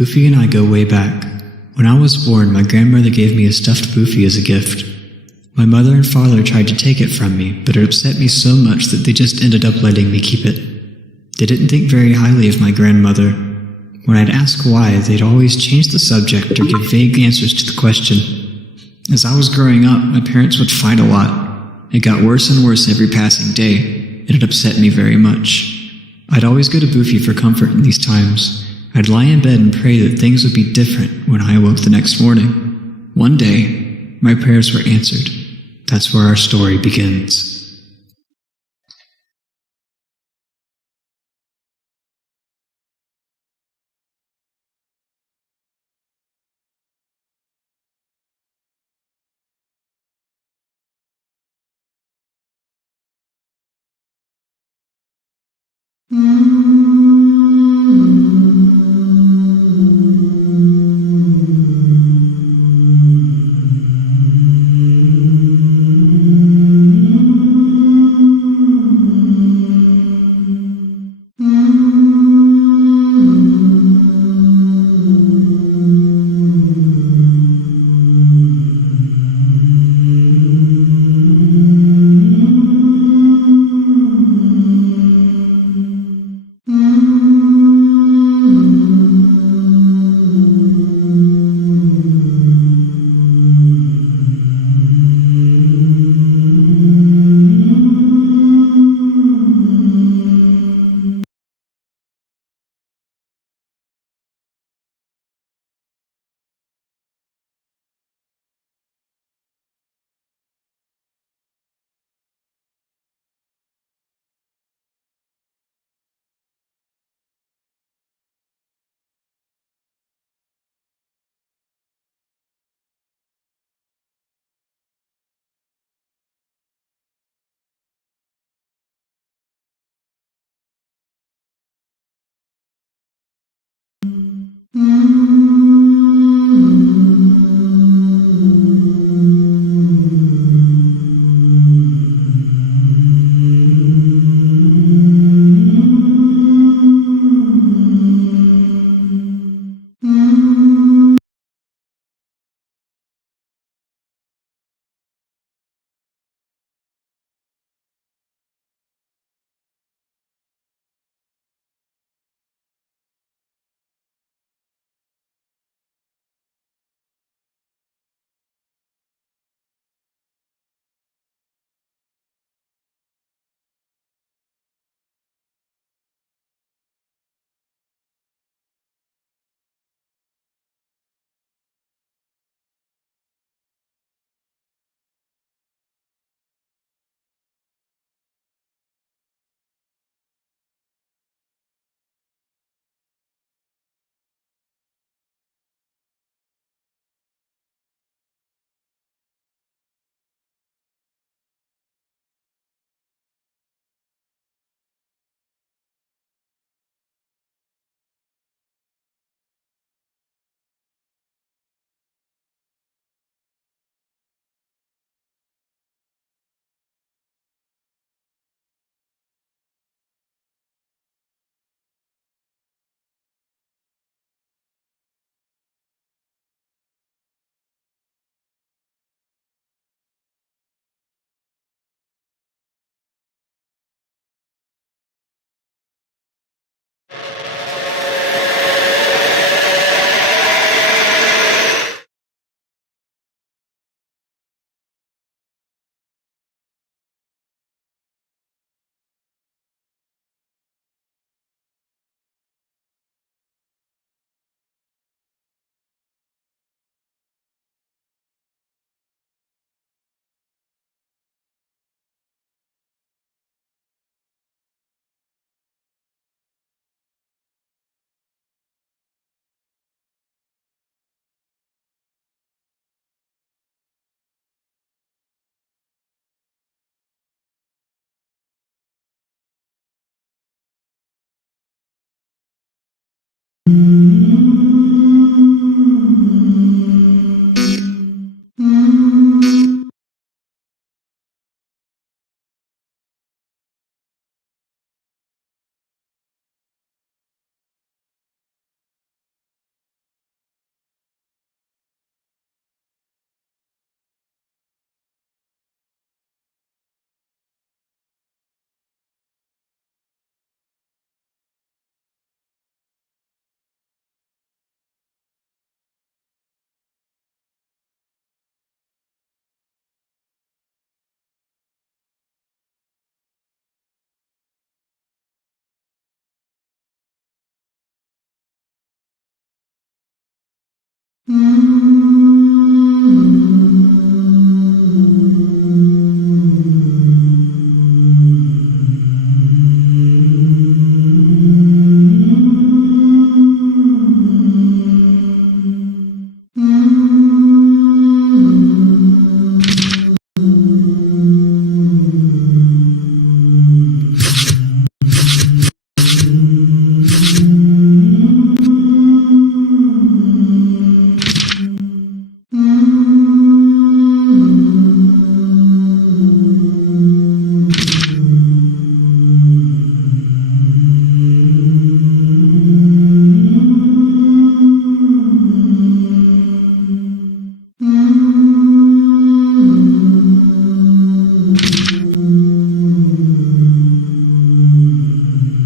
Boofie and I go way back. When I was born, my grandmother gave me a stuffed Boofie as a gift. My mother and father tried to take it from me, but it upset me so much that they just ended up letting me keep it. They didn't think very highly of my grandmother. When I'd ask why, they'd always change the subject or give vague answers to the question. As I was growing up, my parents would fight a lot. It got worse and worse every passing day, and it upset me very much. I'd always go to Boofie for comfort in these times. I'd lie in bed and pray that things would be different when I awoke the next morning. One day, my prayers were answered. That's where our story begins.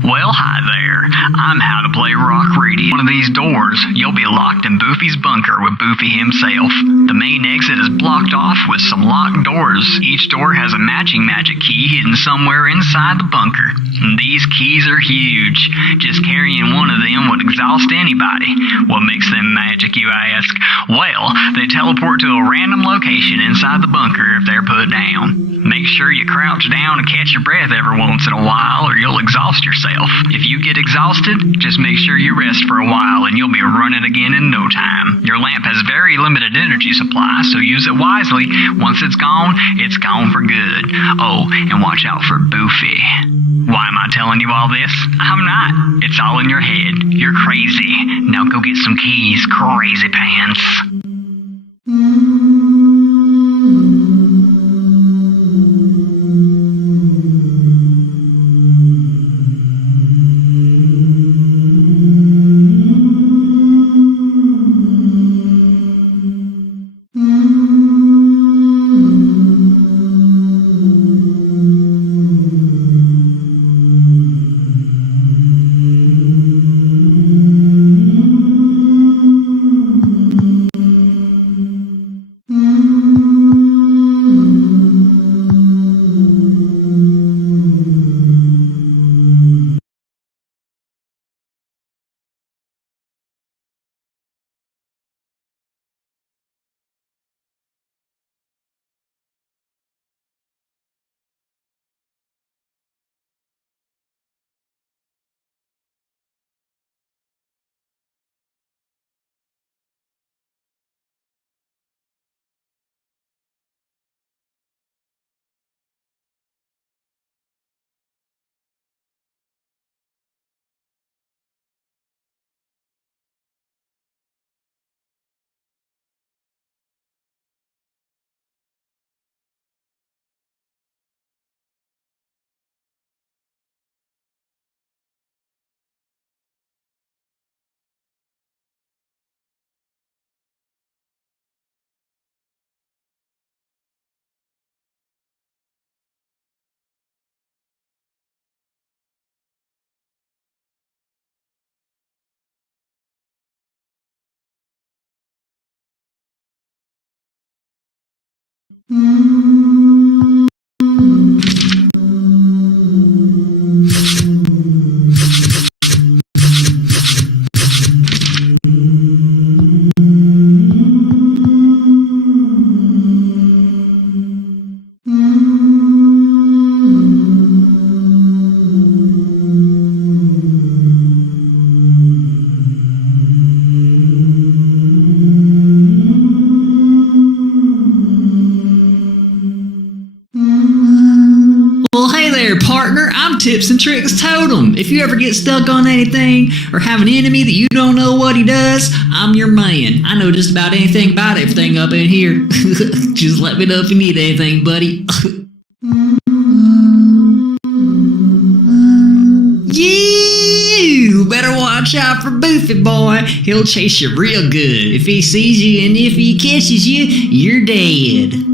Well, hi there. I'm How to Play Rock Radio. One of these doors, you'll be locked in Boofie's bunker with Boofie himself. The main exit is blocked off with some locked doors. Each door has a matching magic key hidden somewhere inside the bunker. And these keys are huge. Just carrying one of them would exhaust anybody. What makes them magic, you ask? Well, they teleport to a random location inside the bunker if they're put down. Make sure you crouch down and catch your breath every once in a while or you'll exhaust yourself. If you get exhausted, just make sure you rest for a while and you'll be running again in no time. Your lamp has very limited energy supply, so use it wisely. Once it's gone for good. Oh, and watch out for Boofie. Why am I telling you all this? I'm not. It's all in your head. You're crazy. Now go get some keys, crazy pants. Partner, I'm Tips and Tricks Totem. If you ever get stuck on anything or have an enemy that you don't know what he does, I'm your man. I know just about anything about everything up in here. Just let me know if you need anything, buddy. You better watch out for Boofie boy. He'll chase you real good. If he sees you and if he catches you, you're dead.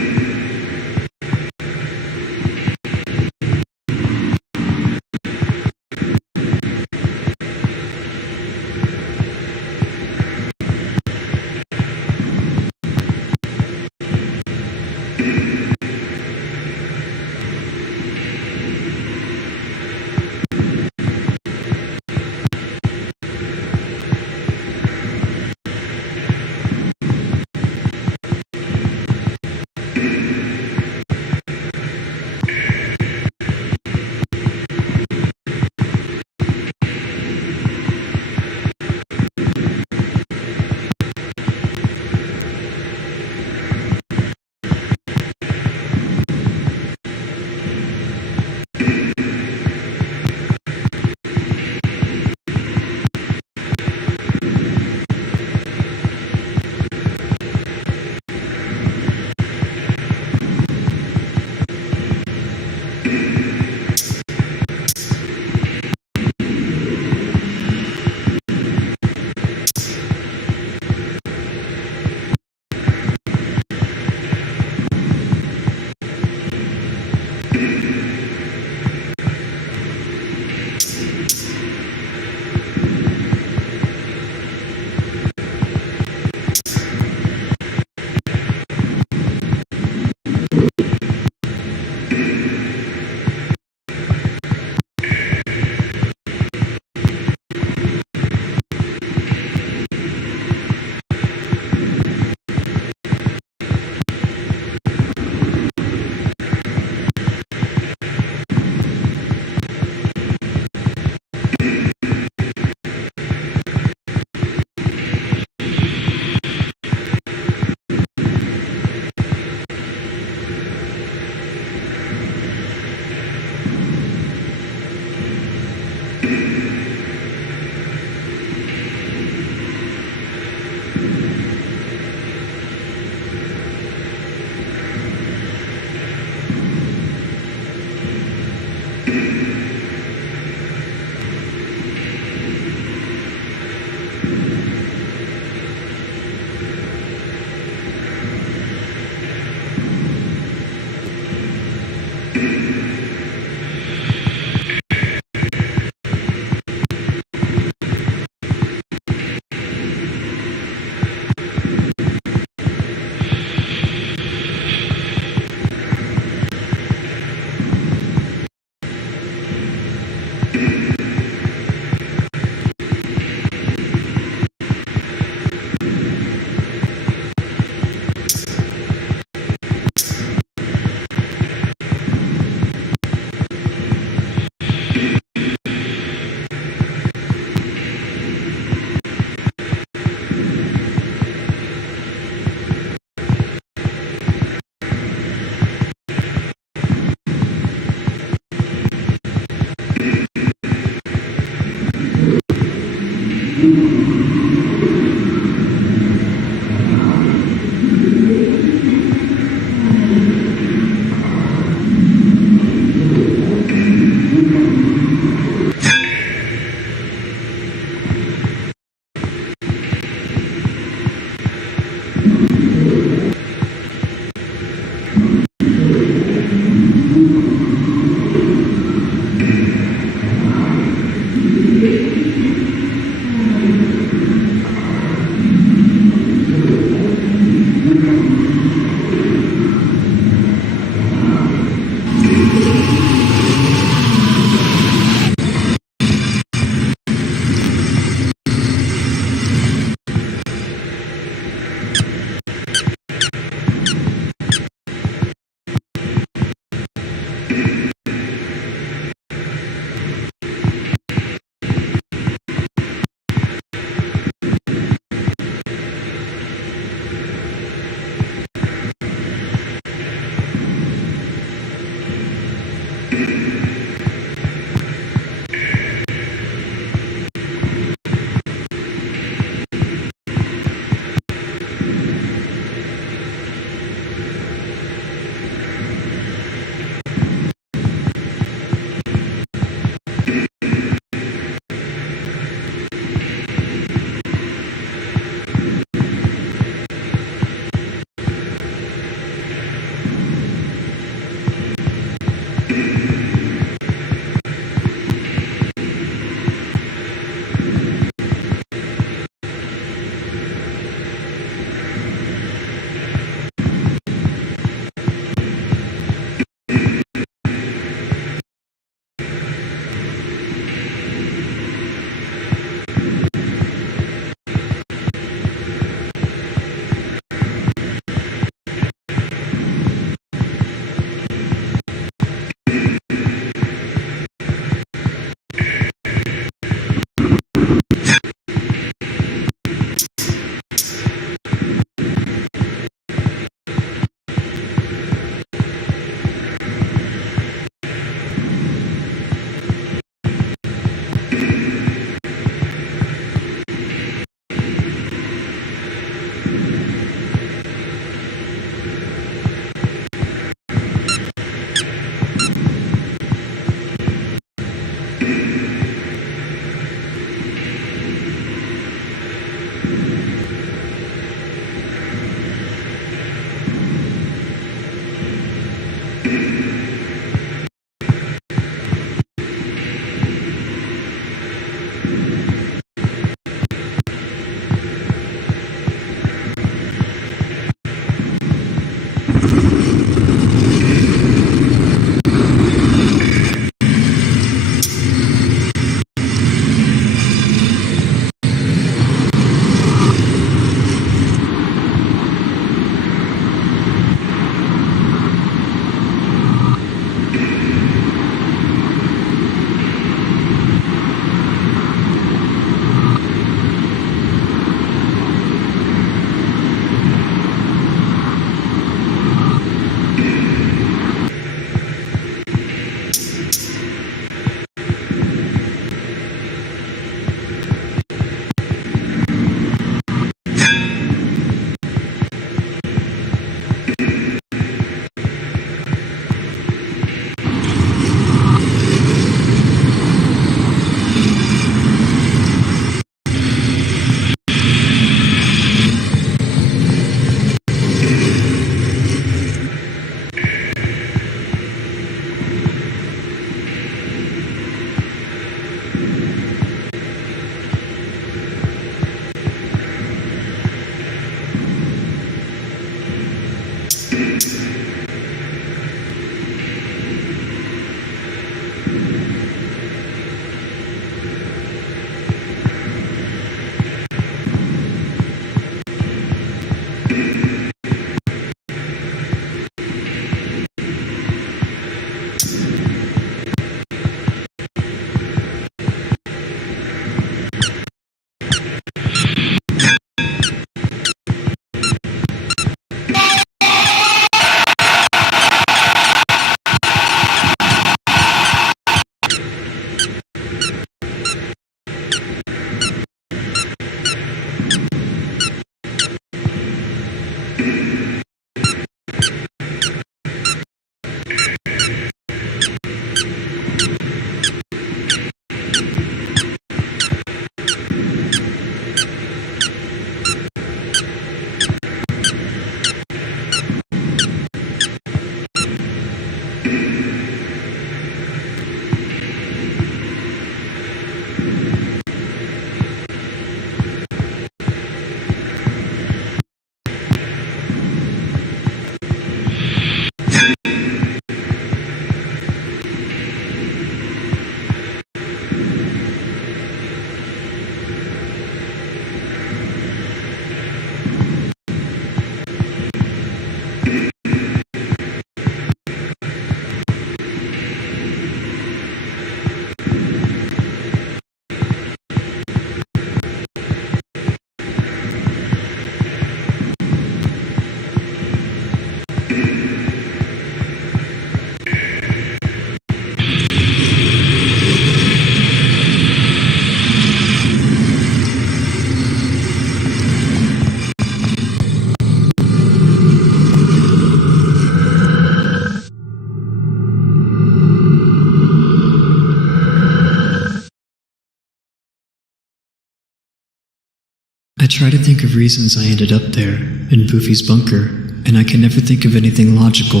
I try to think of reasons I ended up there, in Boofie's bunker, and I can never think of anything logical.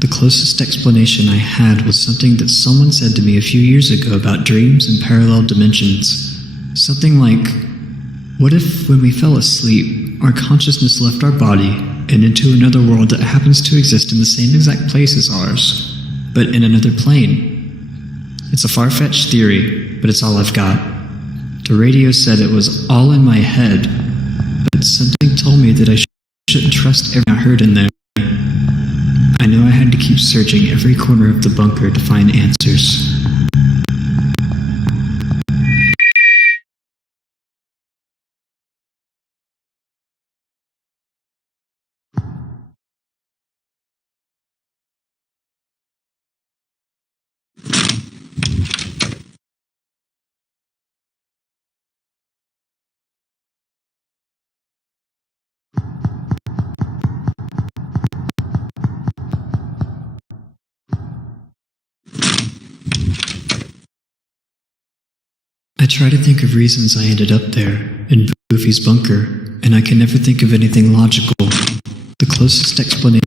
The closest explanation I had was something that someone said to me a few years ago about dreams and parallel dimensions. Something like, what if when we fell asleep, our consciousness left our body and into another world that happens to exist in the same exact place as ours, but in another plane? It's a far-fetched theory, but it's all I've got. The radio said it was all in my head, but something told me that I shouldn't trust everything I heard in there. I knew I had to keep searching every corner of the bunker to find answers. I try to think of reasons I ended up there, in Boofie's bunker, and I can never think of anything logical. The closest explanation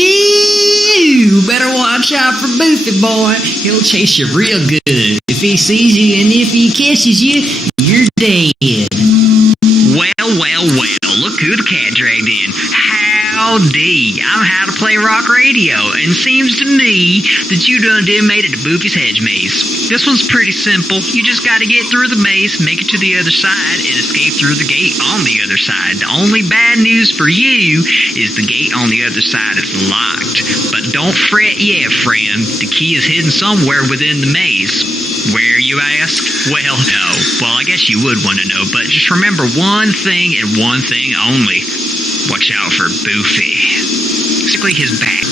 You better watch out for Boofie, boy. He'll chase you real good. If he sees you and if he catches you, you're dead. Well, look who the cat dragged in. Howdy, I'm How to Play Rock Radio, and seems to me that you done made it to Boofie's Hedge Maze. This one's pretty simple. You just gotta get through the maze, make it to the other side, and escape through the gate on the other side. The only bad news for you is the gate on the other side is locked. But don't fret yet, friend. The key is hidden somewhere within the maze. Where, you ask? Well, no. Well, I guess you would want to know, but just remember one thing and one thing only. Watch out for Boofie. Basically his back.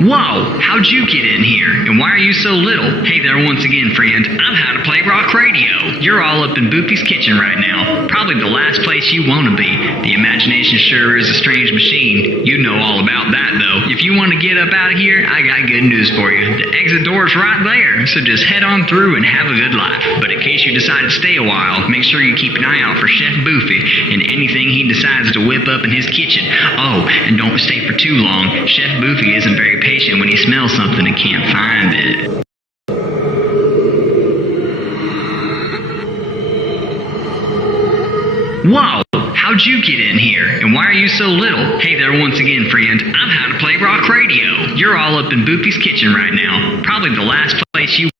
Whoa, how'd you get in here? And why are you so little? Hey there once again, friend. I'm How to Play Rock Radio. You're all up in Boofie's kitchen right now. Probably the last place you want to be. The imagination sure is a strange machine. You know all about that, though. If you want to get up out of here, I got good news for you. The exit door's right there, so just head on through and have a good life. But in case you decide to stay a while, make sure you keep an eye out for Chef Boofie and anything he decides to whip up in his kitchen. Oh, and don't stay for too long. Chef Boofie isn't very patient when he smells something and can't find it. Whoa, how'd you get in here? And why are you so little? Hey there once again, friend. I'm How to Play Rock Radio. You're all up in Boofie's kitchen right now. Probably the last place you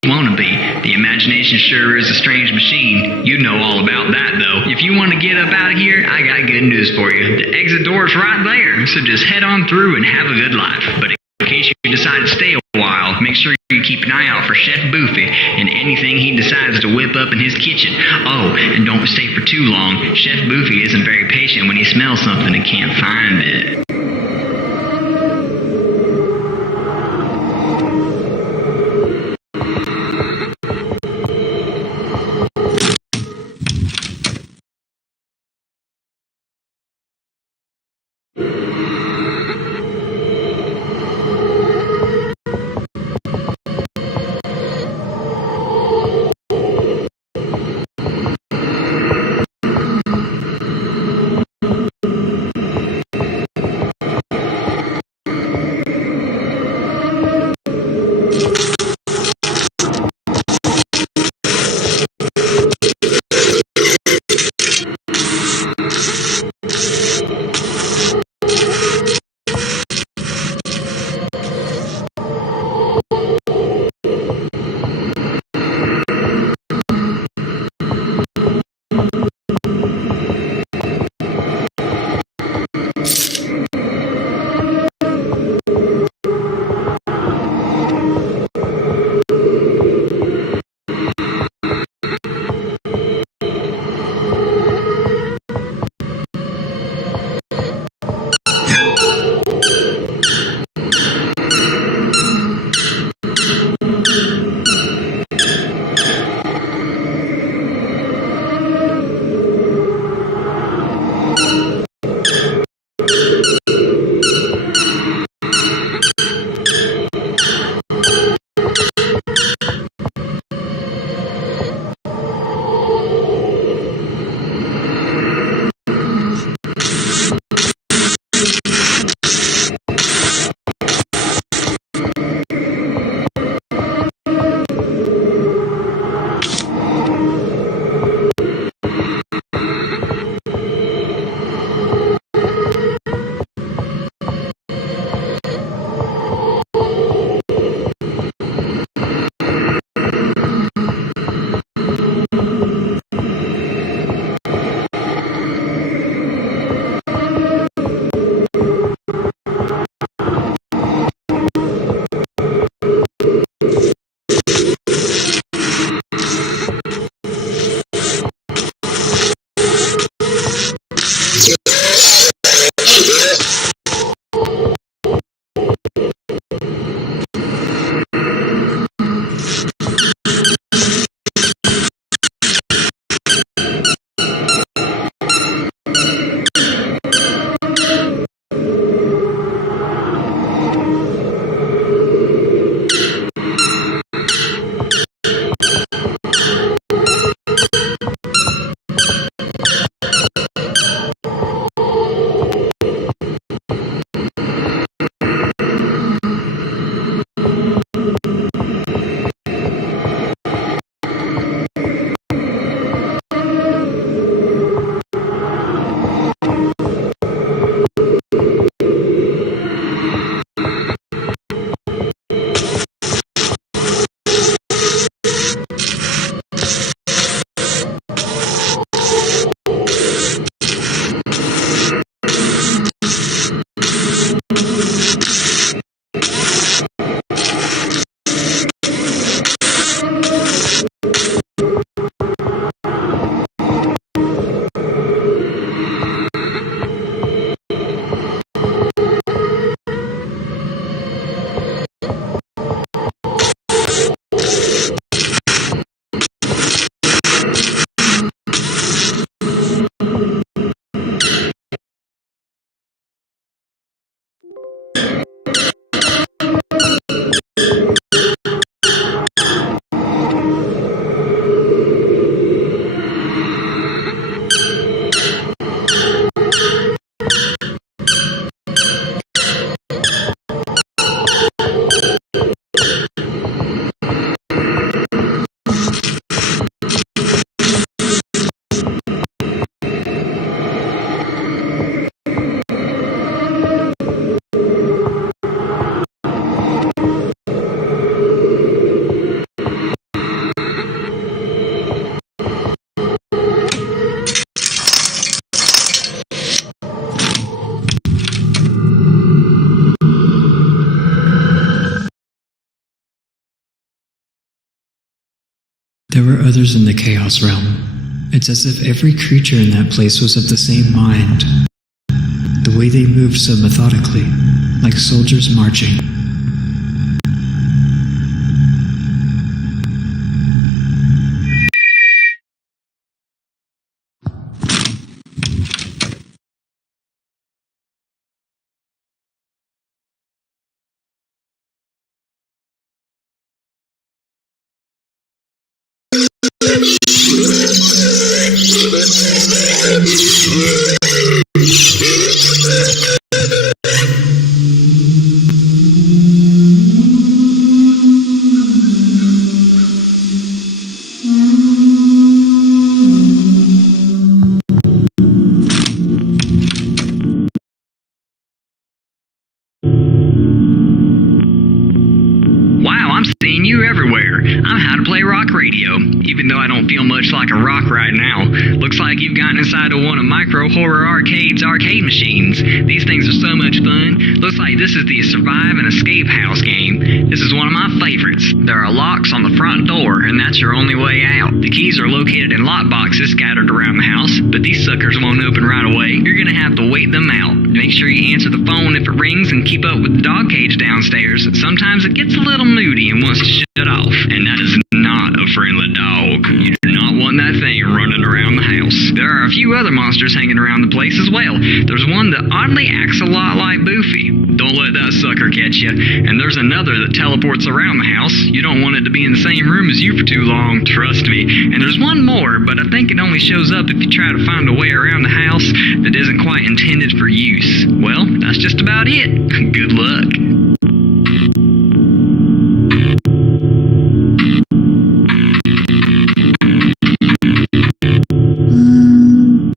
sure is a strange machine. You know all about that, though. If you want to get up out of here, I got good news for you. The exit door's right there, so just head on through and have a good life. But in case you decide to stay a while, make sure you keep an eye out for Chef Boofie and anything he decides to whip up in his kitchen. Oh, and don't stay for too long. Chef Boofie isn't very patient when he smells something and can't find it. There were others in the Chaos Realm. It's as if every creature in that place was of the same mind. The way they moved so methodically, like soldiers marching. Wow, I'm seeing you everywhere. I'm How to Play Rock Radio, even though I don't feel much like a rock right now. Looks like you've gotten inside of one of Micro Horror Arcade's arcade machines. These things are so much fun. Looks like this is the Survive and Escape House game. This is one of my favorites. There are locks on the front door, and that's your only way out. The keys are located in lock boxes scattered around the house, but these suckers won't open right away. You're gonna have to wait them out. Make sure you answer the phone if it rings and keep up with the dog cage downstairs. Sometimes it gets a little moody and wants to shut off, and that is not a friendly dog. You do not want that thing running around the house. There are a few other monsters hanging around the place as well. There's one that oddly acts a lot like Boofie. Don't let that sucker catch you. And there's another that teleports around the house. You don't want it to be in the same room as you for too long, trust me. And there's one more, but I think it only shows up if you try to find a way around the house that isn't quite intended for use. Well, that's just about it. Good luck.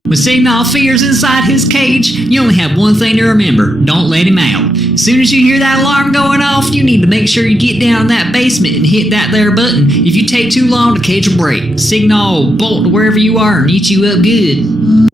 With seeing all fears inside his cage, you only have one thing to remember. Don't let him out. As soon as you hear that alarm going off, you need to make sure you get down in that basement and hit that there button. If you take too long, the cage will break. Signal will bolt to wherever you are and eat you up good.